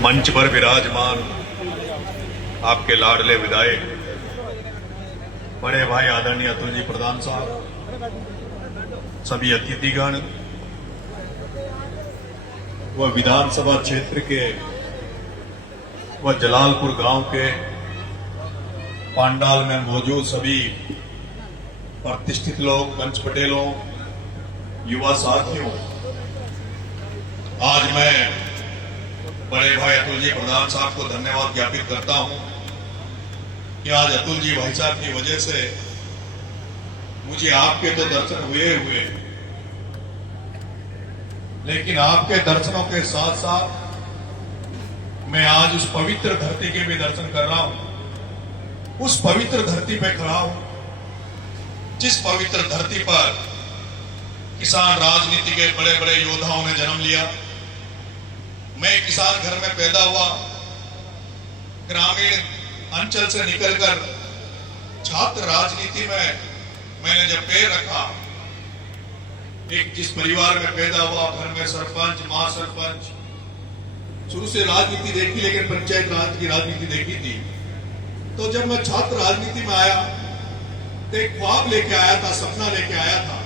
मंच पर विराजमान आपके लाडले विधायक बड़े भाई आदरणीय अतुल जी प्रधान साहब, सभी अतिथिगण व विधानसभा क्षेत्र के व जलालपुर गांव के पांडाल में मौजूद सभी प्रतिष्ठित लोग, पंच पटेलों, युवा साथियों, आज मैं बड़े भाई अतुल जी प्रधान साहब को धन्यवाद ज्ञापित करता हूं कि आज अतुल जी भाई साहब की वजह से मुझे आपके तो दर्शन हुए, लेकिन आपके दर्शनों के साथ साथ मैं आज उस पवित्र धरती के भी दर्शन कर रहा हूं। उस पवित्र धरती पे खड़ा हूं जिस पवित्र धरती पर किसान राजनीति के बड़े बड़े योद्धाओं ने जन्म लिया। मैं किसान घर में पैदा हुआ, ग्रामीण अंचल से निकलकर छात्र राजनीति में मैंने जब पैर रखा, एक जिस परिवार में पैदा हुआ, घर में सरपंच, महासरपंच, शुरू से राजनीति देखी, लेकिन पंचायत राज की राजनीति देखी थी। तो जब मैं छात्र राजनीति में आया तो एक ख्वाब लेके आया था, सपना लेके आया था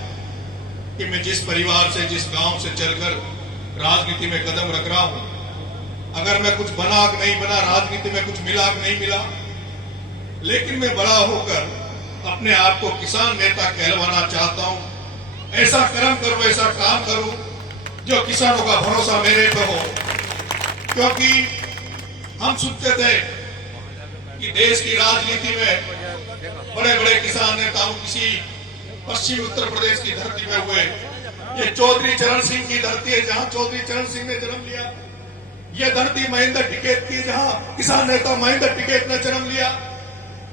कि मैं जिस परिवार से, जिस गांव से चलकर राजनीति में कदम रख रहा हूं, अगर मैं कुछ बना कि नहीं बना, राजनीति में कुछ मिला कि नहीं मिला, लेकिन मैं बड़ा होकर अपने आप को किसान नेता कहलवाना चाहता हूं। ऐसा कर्म करूं, ऐसा काम करूं जो किसानों का भरोसा मेरे पे हो। क्योंकि हम सुनते थे कि देश की राजनीति में बड़े बड़े किसान नेताओं, किसी पश्चिमी उत्तर प्रदेश की धरती में हुए। ये चौधरी चरण सिंह की धरती है, जहां चौधरी चरण सिंह ने जन्म लिया। यह धरती महेंद्र टिकैत की, जहां किसान नेता महेंद्र टिकैत ने जन्म लिया।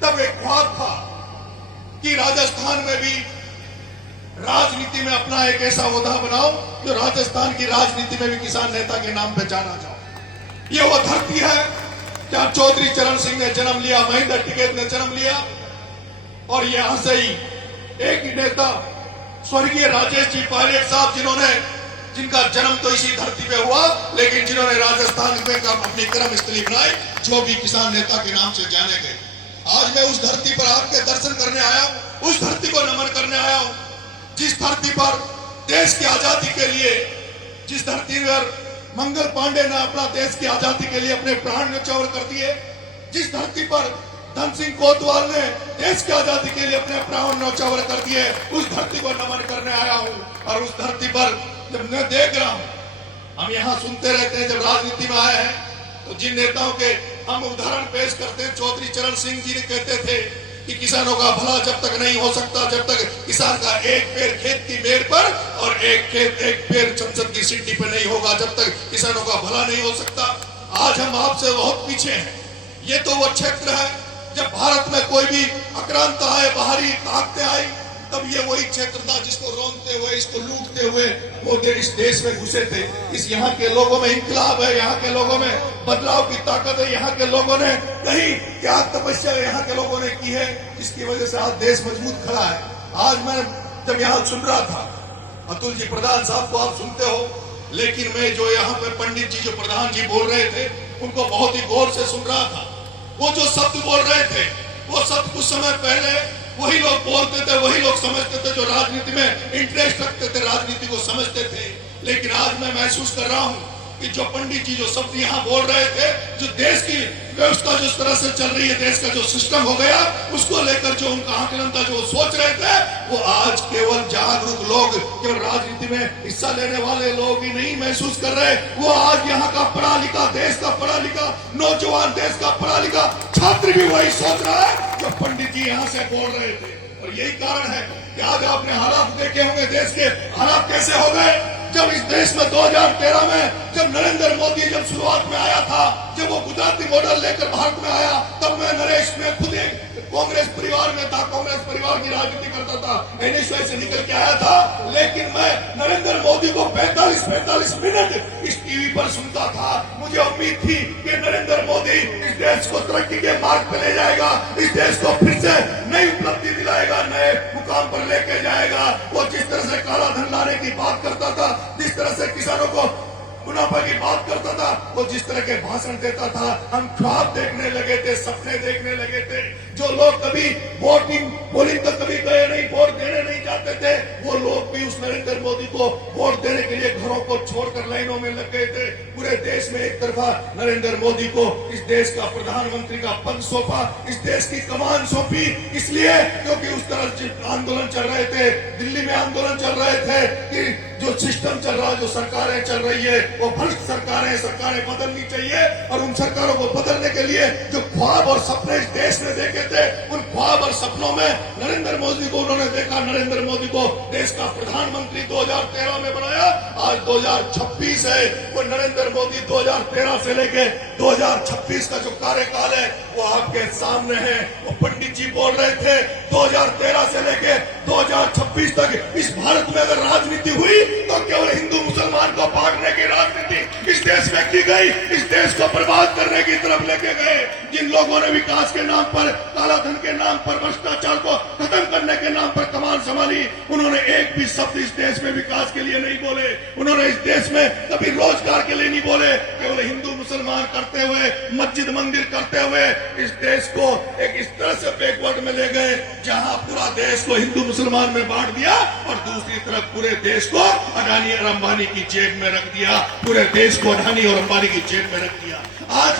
तब एक ख्वाब था कि राजस्थान में भी राजनीति में अपना एक ऐसा ओहदा बनाओ जो राजस्थान की राजनीति में भी किसान नेता के नाम पे जाना जाओ। यह वो धरती है जहां चौधरी चरण सिंह ने जन्म लिया, महेंद्र टिकैत ने जन्म लिया, और यहां से ही एक ही नेता स्वर्गीय राजेश जी पायलट साहब, जिनका जन्म तो इसी धरती पे हुआ, लेकिन जिन्होंने राजस्थान में अपनी कर्म स्थली बनाई, जो भी किसान नेता के नाम से जाने गए। आज मैं उस धरती पर आपके दर्शन करने आया हूं, उस धरती को नमन करने आया हूं, जिस धरती पर देश की आजादी के लिए, जिस धरती पर मंगल पांडे ने अपना देश की आजादी के लिए अपने प्राण न्यौछावर कर दिए, जिस धरती पर धन सिंह कोतवाल ने देश की आजादी के लिए अपने प्राण न्यौछावर कर दिए, उस धरती को नमन करने आया हूं। और उस धरती पर जब मैं देख रहा हूं, हम यहां सुनते रहते हैं, जब राजनीति में आए हैं तो जिन नेताओं के हम उदाहरण पेश करते हैं, चौधरी चरण सिंह जी ने कहते थे कि किसानों का भला जब तक नहीं हो सकता, जब तक किसान का एक पैर खेत की मेड़ पर और एक पैर संसद की सीढ़ी पर नहीं होगा, जब तक किसानों का भला नहीं हो सकता। आज हम आपसे बहुत पीछे हैं। ये तो वो क्षेत्र है जब भारत में कोई भी आक्रांता आए, बाहरी ताकतें आई, तब ये वही क्षेत्र था जिसको रोनते हुए, इसको लूटते हुए वो इस देश में घुसे थे। इस यहाँ के लोगों में इंकलाब है, यहाँ के लोगों में बदलाव की ताकत है, यहाँ के लोगों ने कहीं क्या तपस्या यहाँ के लोगों ने की है, जिसकी वजह से आज देश मजबूत खड़ा है। आज मैं जब यहाँ सुन रहा था, अतुल जी प्रधान साहब को आप सुनते हो, लेकिन मैं जो यहाँ पे पंडित जी, जो प्रधान जी बोल रहे थे, उनको बहुत ही गौर से सुन रहा था। वो जो शब्द बोल रहे थे, वो शब्द कुछ समय पहले वही लोग बोलते थे, वही लोग समझते थे जो राजनीति में इंटरेस्ट रखते थे, राजनीति को समझते थे। लेकिन आज मैं महसूस कर रहा हूं कि जो पंडित जी जो शब्द यहाँ बोल रहे थे, जो देश की व्यवस्था जिस तरह से चल रही है, देश का जो सिस्टम हो गया, उसको लेकर जो उनका आकलन था, जो वो सोच रहे थे, वो आज केवल जागरूक लोग, केवल राजनीति में हिस्सा लेने वाले लोग ही नहीं महसूस कर रहे, वो आज यहाँ का पढ़ा लिखा, देश का पढ़ा लिखा नौजवान, देश का पढ़ा लिखा छात्र भी वही सोच रहा है जो पंडित जी यहाँ से बोल रहे थे। और यही कारण है कि आज आपने हालात देखे होंगे, देश के हालात कैसे हो गए। जब इस देश में 2013 में जब नरेंद्र मोदी जब शुरुआत में आया था, जब वो गुजराती मॉडल लेकर भारत में आया, तब मैं नरेश में खुद एक कांग्रेस परिवार में था, कांग्रेस परिवार की राजनीति करता था, एनएसयूआई से निकल के आया था। लेकिन मैं नरेंद्र मोदी को 45 मिनट इस टीवी पर सुनता था। मुझे उम्मीद थी कि नरेंद्र मोदी इस देश को तरक्की के मार्ग पर ले जाएगा, इस देश को फिर से नई उपलब्धि दिलाएगा, नए मुकाम पर लेके जाएगा। वो जिस तरह से काला धन लाने की बात करता था, जिस तरह से किसानों को मुनाफा की बात करता था, वो जिस तरह के भाषण देता था, हम ख्वाब देखने लगे थे, सपने देखने लगे थे। जो लोग कभी वोटिंग पोलिंग तक कभी गए नहीं, वोट देने नहीं जाते थे, वो लोग भी उस नरेंद्र मोदी को वोट देने के लिए घरों को छोड़कर लाइनों में लग गए थे। पूरे देश में एक तरफा नरेंद्र मोदी को इस देश का प्रधानमंत्री का पद सौंपा, इस देश की कमान सौंपी, इसलिए क्योंकि उस तरह आंदोलन चल रहे थे, दिल्ली में आंदोलन चल रहे थे कि जो सिस्टम चल रहा है, जो सरकारें चल रही है, वो भ्रष्ट सरकारें बदलनी चाहिए। और उन सरकारों को बदलने के लिए जो ख्वाब और सपने इस देश ने देखे थे, उन ख्वाब और सपनों में नरेंद्र मोदी को उन्होंने देखा, नरेंद्र मोदी को देश का प्रधानमंत्री 2013 में बनाया। आज 2026 है, वो नरेंद्र मोदी 2013 से लेके 2026 का जो कार्यकाल है वो आपके सामने है। वो पंडित जी बोल रहे थे 2013 से लेके 2026 तक इस भारत में अगर राजनीति हुई तो केवल हिंदू मुसलमान को बांटने की राजनीति इस देश में की गई, इस देश को बर्बाद करने की तरफ लेके गए। जिन लोगों ने विकास के नाम पर, कालाधन के नाम पर, भ्रष्टाचार को खत्म करने के नाम पर कमान संभाली, उन्होंने एक भी शब्द इस देश में विकास के लिए नहीं बोले। उन्होंने इस देश में कभी रोजगार के लिए नहीं बोले। केवल हिंदू मुसलमान करते हुए, मस्जिद मंदिर करते हुए इस देश को एक इस तरह से बैकवर्ड में ले गए जहां पूरा देश को हिंदू मुसलमान में बांट दिया और दूसरी तरफ पूरे देश को अडानी और अंबानी की जेब में रख दिया। पूरे देश को अडानी और अंबानी की जेब में रख दिया। आज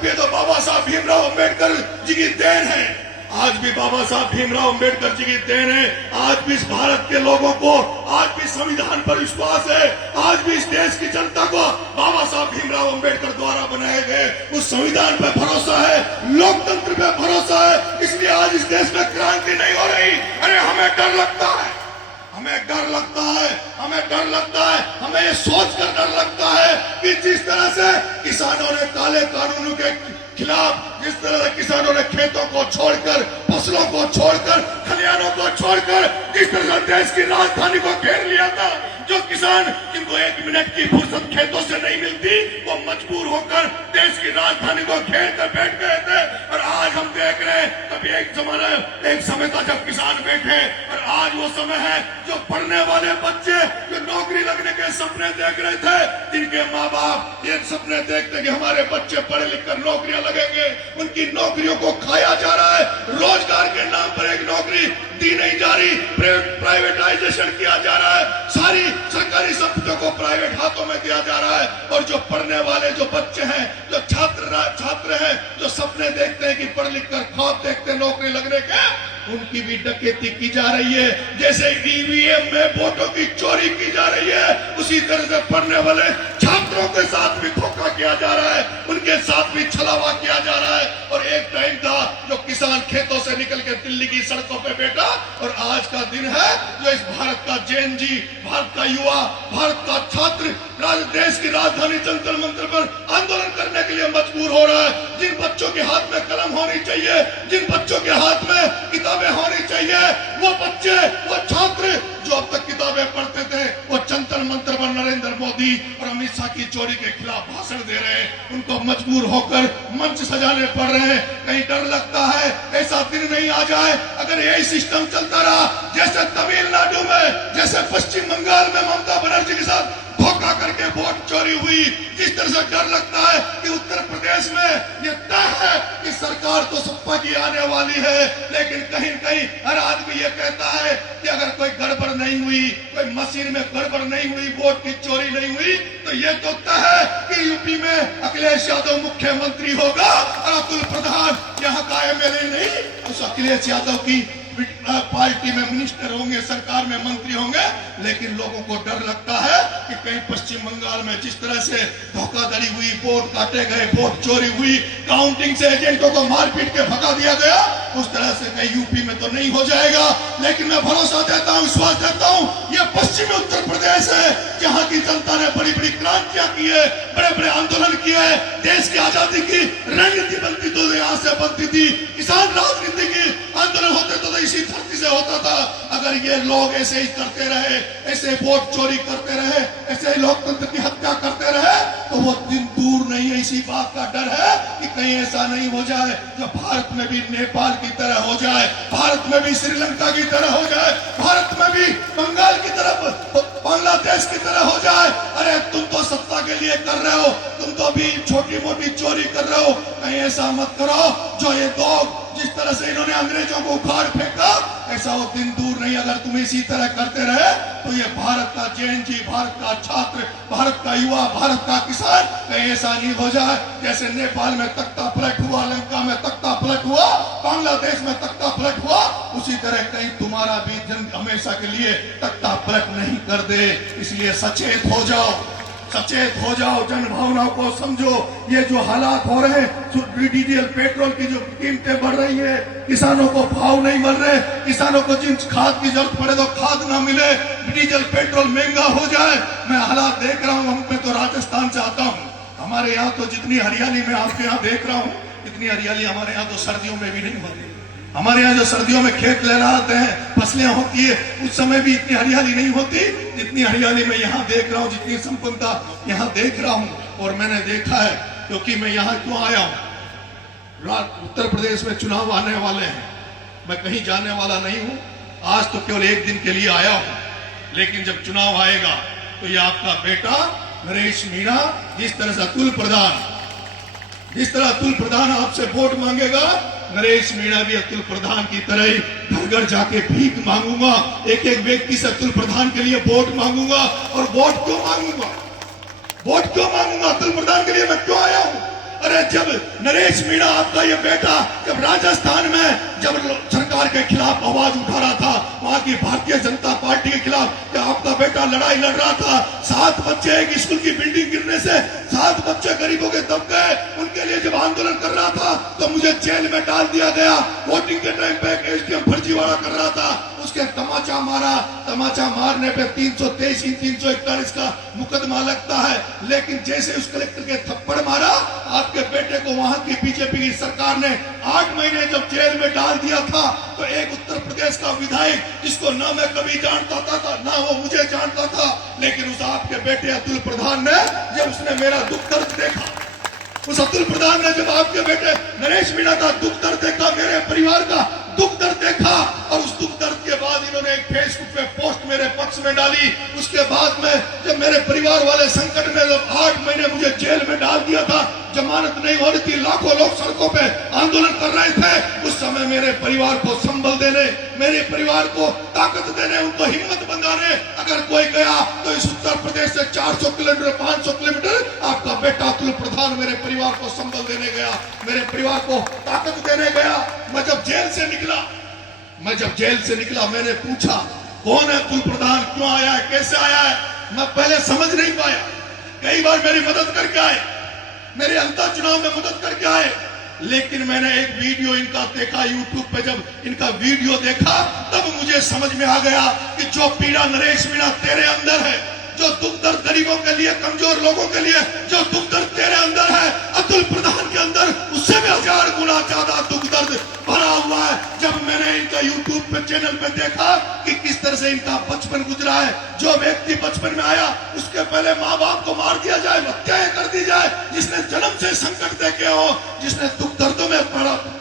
भी तो बाबा साहब भीमराव अंबेडकर जी की देन है। आज भी बाबा साहब भीमराव अंबेडकर जी की देन है। आज भी इस भारत के लोगों को आज भी संविधान पर विश्वास है। आज भी इस देश की जनता को बाबा साहब भीमराव अंबेडकर द्वारा बनाए गए उस संविधान पर भरोसा है, लोकतंत्र पे भरोसा है। इसलिए आज इस देश में क्रांति नहीं हो रही। अरे हमें डर लगता है, हमें डर लगता है, हमें डर लगता है, हमें ये सोच कर डर लगता है कि जिस तरह से किसानों ने काले कानूनों के खिलाफ, जिस तरह से किसानों ने खेतों को छोड़कर, फसलों को छोड़कर, खलिहानों को छोड़कर जिस तरह से देश की राजधानी को घेर लिया था, जो किसान जिनको एक मिनट की फुर्सत खेतों से नहीं मिलती, वो मजबूर होकर देश की राजधानी को घेर कर बैठ गए थे। और आज हम देख रहे हैं, कभी एक समय था जब किसान बैठे, और आज वो समय है जो पढ़ने वाले बच्चे जो नौकरी लगने के सपने देख रहे थे, जिनके माँ बाप ये सपने देखते कि हमारे बच्चे पढ़े लिख कर नौकरियां लगेंगे, उनकी नौकरियों को खाया जा रहा है। रोजगार के नाम पर एक नौकरी दी नहीं जा रही, प्राइवेटाइजेशन किया जा रहा है, सारी सरकारी संपत्तियों को प्राइवेट हाथों में दिया जा रहा है। और जो पढ़ने वाले जो बच्चे हैं, जो छात्र हैं, जो सपने देखते हैं कि पढ़ लिख कर ख्वाब देखते हैं नौकरी लगने के, उनकी भी डकैती की जा रही है। जैसे ईवीएम में वोटों की चोरी की जा रही है, उसी तरह से पढ़ने वाले छात्रों के साथ भी धोखा किया जा रहा है, उनके साथ भी छलावा किया जा रहा है। और एक टाइम था जो किसान खेतों से निकल के दिल्ली की सड़कों पे बैठा, और आज का दिन है जो इस भारत का जैन जी, भारत का युवा, भारत का छात्र देश की राजधानी जंतर मंतर पर आंदोलन करने के लिए मजबूर हो रहा है। जिन बच्चों के हाथ में कलम होनी चाहिए, जिन बच्चों के हाथ में किताबें होनी चाहिए, वो बच्चे, वो छात्र जो अब तक किताबें पढ़ते थे, वो जंतर मंतर पर नरेंद्र मोदी और अमित शाह की चोरी के खिलाफ भाषण दे रहे हैं। उनको मजबूर होकर मंच सजाने पड़ रहे हैं। कहीं डर लगता है ऐसा दिन नहीं आ जाए, अगर यही सिस्टम चलता रहा, जैसे तमिलनाडु में, जैसे पश्चिम बंगाल में ममता बनर्जी के साथ धोखा करके वोट चोरी हुई, जिस तरह से डर लगता है कि उत्तर प्रदेश में ये तय है कि सरकार तो सपा की आने वाली है, लेकिन कहीं कहीं हर आदमी ये कहता है कि अगर कोई गड़बड़ नहीं हुई, कोई मशीन में गड़बड़ नहीं हुई, वोट की चोरी नहीं हुई, तो ये तो तय है कि यूपी में अखिलेश यादव मुख्यमंत्री होगा और अतुल प्रधान यहाँ का एमएलए नहीं, उस अखिलेश यादव की पार्टी में मिनिस्टर होंगे, सरकार में मंत्री होंगे। लेकिन लोगों को डर लगता है कि कहीं पश्चिम बंगाल में जिस तरह से धोखाधड़ी हुई, वोट काटे गए, वोट चोरी हुई, काउंटिंग से एजेंटों को मारपीट के भगा दिया गया, उस तरह से कहीं यूपी में तो नहीं हो जाएगा। लेकिन मैं भरोसा देता हूँ, विश्वास देता हूँ, ये पश्चिमी उत्तर प्रदेश है जहाँ की जनता ने बड़ी बड़ी क्रांतियां की है, बड़े बड़े आंदोलन किए हैं। देश की आजादी की रणनीति बनती तो यहाँ से बनती थी, किसान राजनीति की आंदोलन होते तो इसी धरती से होता था। अगर ये लोग ऐसे ही करते रहे, ऐसे वोट चोरी करते रहे, ऐसे लोकतंत्र की हत्या करते रहे, तो वो दिन दूर नहीं है। इसी बात का डर है कि कहीं ऐसा नहीं हो जाए जो भारत में भी नेपाल की तरह हो जाए, भारत में भी श्रीलंका की तरह हो जाए, भारत में भी बंगाल की तरफ बांग्लादेश की तरह हो जाए। अरे तुम तो सत्ता के लिए कर रहे हो, तुम तो भी छोटी मोटी चोरी कर रहे हो, कहीं ऐसा मत करो जो ये लोग जिस तरह से इन्होंने अंग्रेजों को उखाड़ फेंका, ऐसा वो दिन दूर नहीं। अगर तुम इसी तरह करते रहे तो ये भारत का जेएनजी, भारत का छात्र, भारत का युवा, भारत का किसान कहीं ऐसा नहीं हो जाए जैसे नेपाल में तख्ता पलट हुआ, लंका में तख्ता पलट हुआ, बांग्लादेश में तख्ता पलट हुआ, उसी तरह कहीं तुम्हारा भी जन हमेशा के लिए तख्ता पलट नहीं कर दे। इसलिए सचेत हो जाओ, सचेत हो जाओ, जन भावनाओं को समझो। ये जो हालात हो रहे हैं, डीजल पेट्रोल की जो कीमतें बढ़ रही है, किसानों को भाव नहीं मिल रहे, किसानों को जिन खाद की जरूरत पड़े तो खाद ना मिले, डीजल पेट्रोल महंगा हो जाए। मैं हालात देख रहा हूँ, मैं तो राजस्थान से आता हूँ, हमारे यहाँ तो जितनी हरियाली मैं आपके यहाँ देख रहा हूँ, इतनी हरियाली हमारे यहाँ तो सर्दियों में भी नहीं होती। हमारे यहाँ जो सर्दियों में खेत लहराते हैं, फसलें होती है, उस समय भी इतनी हरियाली नहीं होती जितनी हरियाली मैं यहाँ देख रहा हूँ, जितनी संपन्नता यहाँ देख रहा हूँ। और मैंने देखा है, क्योंकि मैं यहाँ क्यों आया हूँ, उत्तर प्रदेश में चुनाव आने वाले हैं, मैं कहीं जाने वाला नहीं हूँ, आज तो केवल एक दिन के लिए आया हूँ, लेकिन जब चुनाव आएगा तो ये आपका बेटा नरेश मीणा जिस तरह से अतुल प्रधान आपसे वोट मांगेगा, नरेश मीणा भी अतुल प्रधान की तरह ही घर घर जाके भीख मांगूंगा, एक एक व्यक्ति से अतुल प्रधान के लिए वोट मांगूंगा। और वोट क्यों मांगूंगा, वोट क्यों मांगूंगा अतुल प्रधान के लिए, मैं क्यों आया हूं? अरे जब नरेश मीणा आपका ये बेटा जब राजस्थान में जब सरकार के खिलाफ आवाज उठा रहा था, वहां की भारतीय जनता पार्टी के खिलाफ, जब आपका बेटा लड़ाई लड़ रहा था, 7 बच्चे एक स्कूल की बिल्डिंग गिरने से 7 बच्चे गरीबों के दब गए, उनके लिए जब आंदोलन कर रहा था तो मुझे जेल में डाल दिया गया। वोटिंग के टाइम पे एसडीएम फर्जीवाड़ा कर रहा था, उसके तमाचा मारा, तमाचा मारने पे 323 341 का मुकदमा लगता है। लेकिन जैसे उस कलेक्टर के थप्पड़ मारा, आपके बेटे को वहां की बीजेपी की सरकार ने 8 महीने जब जेल में डाल दिया था, तो एक उत्तर प्रदेश का विधायक जिसको ना मैं कभी जानता था ना वो मुझे जानता था, लेकिन उस आपके बेटे अतुल प्रधान ने जब उसने मेरा दुख दर्द देखा, उस अतुल प्रधान ने जब आपके बेटे नरेश मीणा का दुख दर्द देखा, मेरे परिवार का दुख दर्द देखा, और उस दुख दर्द के बाद इन्होंने एक फेसबुक पे पोस्ट मेरे पक्ष में डाली। उसके बाद में जब मेरे परिवार वाले संकट में, जब 8 महीने मुझे जेल में डाल दिया था, जमानत नहीं हो रही थी, लाखों लोग सड़कों पे आंदोलन कर रहे थे, उस समय मेरे परिवार को संबल देने, मेरे परिवार को ताकत देने, उनको हिम्मत बंधाने अगर कोई गया तो इस उत्तर प्रदेश से 400 किलोमीटर 500 किलोमीटर आपका बेटा अतुल प्रधान मेरे परिवार को संबल देने गया, मेरे परिवार को ताकत देने गया। मैं जब जेल से निकला मैंने पूछा कौन है अतुल प्रधान, क्यों आया है, कैसे आया है, मैं पहले समझ नहीं पाया। कई बार मेरी मदद करके आए, मेरे अंतर चुनाव में मदद करके आए, लेकिन मैंने एक वीडियो इनका देखा यूट्यूब पे, जब इनका वीडियो देखा तब मुझे समझ में आ गया कि जो पीड़ा नरेश मीणा तेरे अंदर है, जो दुख दर्द गरीबों के लिए, कमजोर लोगों के लिए जो दुख दर्द तेरे अंदर है, अतुल प्रधान के अंदर उससे भी 1000 गुना ज्यादा दुख दर्द भरा हुआ है। जब मैंने इनका यूट्यूब पे चैनल पे देखा कि किस तरह से इनका बचपन गुजरा है, जो व्यक्ति बचपन में आया उसके पहले माँ बाप को मार दिया जाए, हत्याएं कर दी जाए, जिसने जन्म से संकट देखे हो, जिसने दुख दर्दों में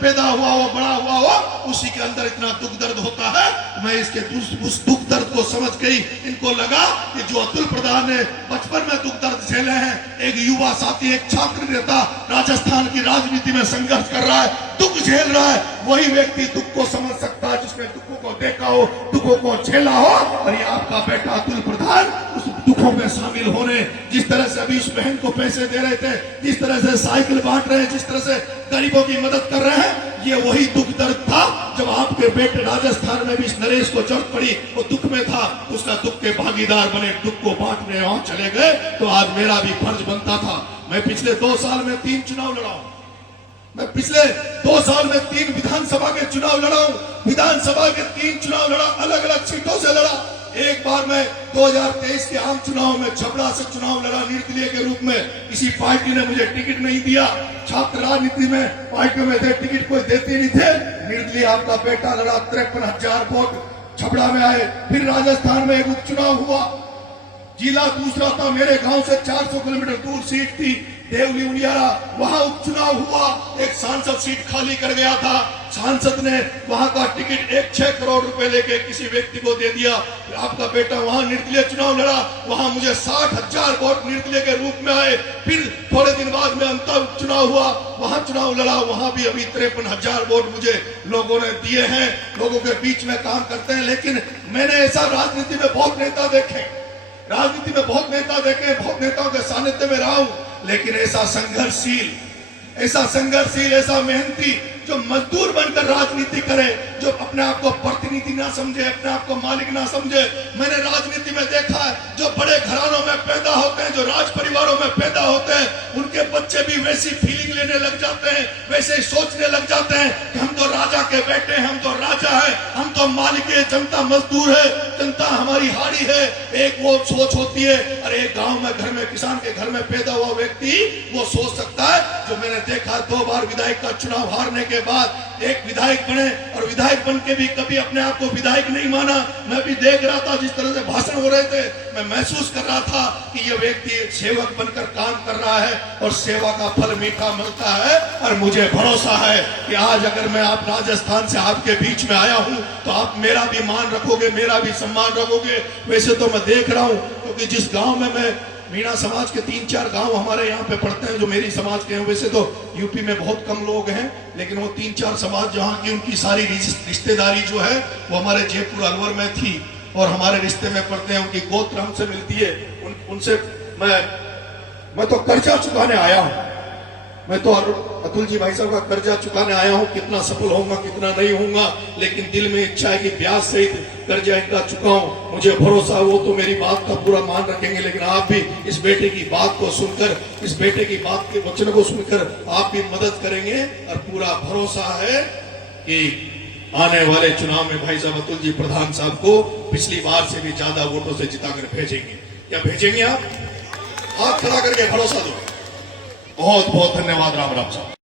पैदा हुआ हो, बड़ा हुआ हो, उसी के अंदर इतना दुख दर्द होता है। मैं इसके उस दुख दर्द को समझ गई, इनको लगा कि जो अतुल प्रधान ने बचपन में दुख दर्द झेले हैं, एक युवा साथी, एक छात्र नेता राजस्थान की राजनीति में संघर्ष कर रहा है, दुख झेल रहा है, वही व्यक्ति दुख को समझ सकता है जिसने दुखों को देखा हो, दुखों को झेला हो। और ये आपका बेटा अतुल प्रधान उस दुखों में शामिल होने, जिस तरह से अभी उस बहन को पैसे दे रहे थे, जिस तरह से साइकिल बांट रहे हैं, जिस तरह से गरीबों की मदद कर रहे हैं, ये वही दुख दर्द था जब आपके बेटे राजस्थान में भी इस नरेश को जरूरत पड़ी, वो दुख में था, उसका दुख के भागीदार बने, दुख को बांटने वहां चले गए। तो आज मेरा भी फर्ज बनता था। मैं पिछले 2 साल में 3 चुनाव लड़ा हूं, मैं पिछले 2 साल में 3 विधानसभा के चुनाव लड़ा हूं, विधानसभा के 3 चुनाव लड़ा, अलग अलग सीटों से लड़ा। एक बार मैं 2023 के आम चुनाव में छपरा से चुनाव लड़ा निर्दलीय के रूप में, किसी पार्टी ने मुझे टिकट नहीं दिया, छात्र राजनीति में पार्टी में थे, टिकट कोई देते नहीं थे, निर्दलीय आपका बेटा लड़ा, 53,000 वोट छपरा में आए। फिर राजस्थान में एक उपचुनाव हुआ जिला दूसरा था, मेरे गांव से 400 किलोमीटर दूर सीट थी देवली उनियारा, वहां उपचुनाव हुआ, एक सांसद सीट खाली कर गया था। सांसद ने वहां का टिकट 6 करोड़ रुपए लेके किसी व्यक्ति को दे दिया। आपका बेटा वहां निर्दलीय चुनाव लड़ा, वहां मुझे 60,000 वोट निर्दलीय के रूप में आए। फिर थोड़े दिन बाद में अंतर चुनाव हुआ, वहां चुनाव लड़ा, वहां भी अभी 53,000 वोट मुझे लोगों ने दिए हैं। लोगों के बीच में काम करते हैं, लेकिन मैंने ऐसा राजनीति में बहुत नेता देखे, राजनीति में बहुत नेता देखे, बहुत नेताओं के सानिध्य में रहा हूं, लेकिन ऐसा संघर्षशील, ऐसा मेहनती, जो मजदूर बनकर राजनीति करे, जो अपने आप को प्रतिनिधि ना समझे, अपने आप को मालिक ना समझे, मैंने राजनीति में देखा है। जो बड़े घरानों में पैदा होते हैं, जो राज परिवारों में पैदा होते हैं, उनके बच्चे भी वैसी फीलिंग लेने लग जाते हैं, वैसे ही सोचने लग जाते हैं कि हम तो राजा के बेटे हैं, हम तो राजा है, हम तो मालिक है, जनता मजदूर है, जनता हमारी हारी है। एक वो सोच होती है, और एक गांव में घर में किसान के घर में पैदा हुआ व्यक्ति वो सोच सकता है। जो मैंने देखा 2 बार विधायक का चुनाव हारने के बाद एक विधायक बने, और विधायक बन के भी कभी अपने आप को विधायक नहीं माना। मैं भी देख रहा था जिस तरह से भाषण हो रहे थे, मैं महसूस कर रहा था कि यह व्यक्ति सेवक बनकर काम कर रहा है, और सेवा का फल मीठा मिलता है। और मुझे भरोसा है कि आज अगर मैं आप राजस्थान से आपके बीच में आया हूं, तो आप मेरा भी मान रखोगे, मेरा भी सम्मान रखोगे। वैसे तो मैं देख रहा हूं, क्योंकि जिस गांव में मैं, मीणा समाज के 3-4 गांव हमारे यहाँ पे पड़ते हैं जो मेरी समाज के हैं। वैसे तो यूपी में बहुत कम लोग हैं, लेकिन वो 3-4 समाज जहाँ की, उनकी सारी रिश्तेदारी जो है वो हमारे जयपुर अलवर में थी, और हमारे रिश्ते में पड़ते हैं, उनकी गोत्र हमसे मिलती है। उनसे मैं तो कर्जा चुकाने आया हूँ, मैं तो अतुल जी भाई साहब का कर्जा चुकाने आया हूं। कितना सफल होऊंगा, कितना नहीं होऊंगा, लेकिन दिल में इच्छा है कि ब्याज सहित कर्जा इनका चुकाऊं। मुझे भरोसा वो तो मेरी बात का पूरा मान रखेंगे, लेकिन आप भी इस बेटे की बात को सुनकर, इस बेटे की बात के वचन को सुनकर आप भी मदद करेंगे। और पूरा भरोसा है कि आने वाले चुनाव में भाई साहब अतुल जी प्रधान साहब को पिछली बार से भी ज्यादा वोटों से जिताकर भेजेंगे। क्या भेजेंगे आप? हाथ खड़ा करके भरोसा दो। बहुत बहुत धन्यवाद। राम राम साहब।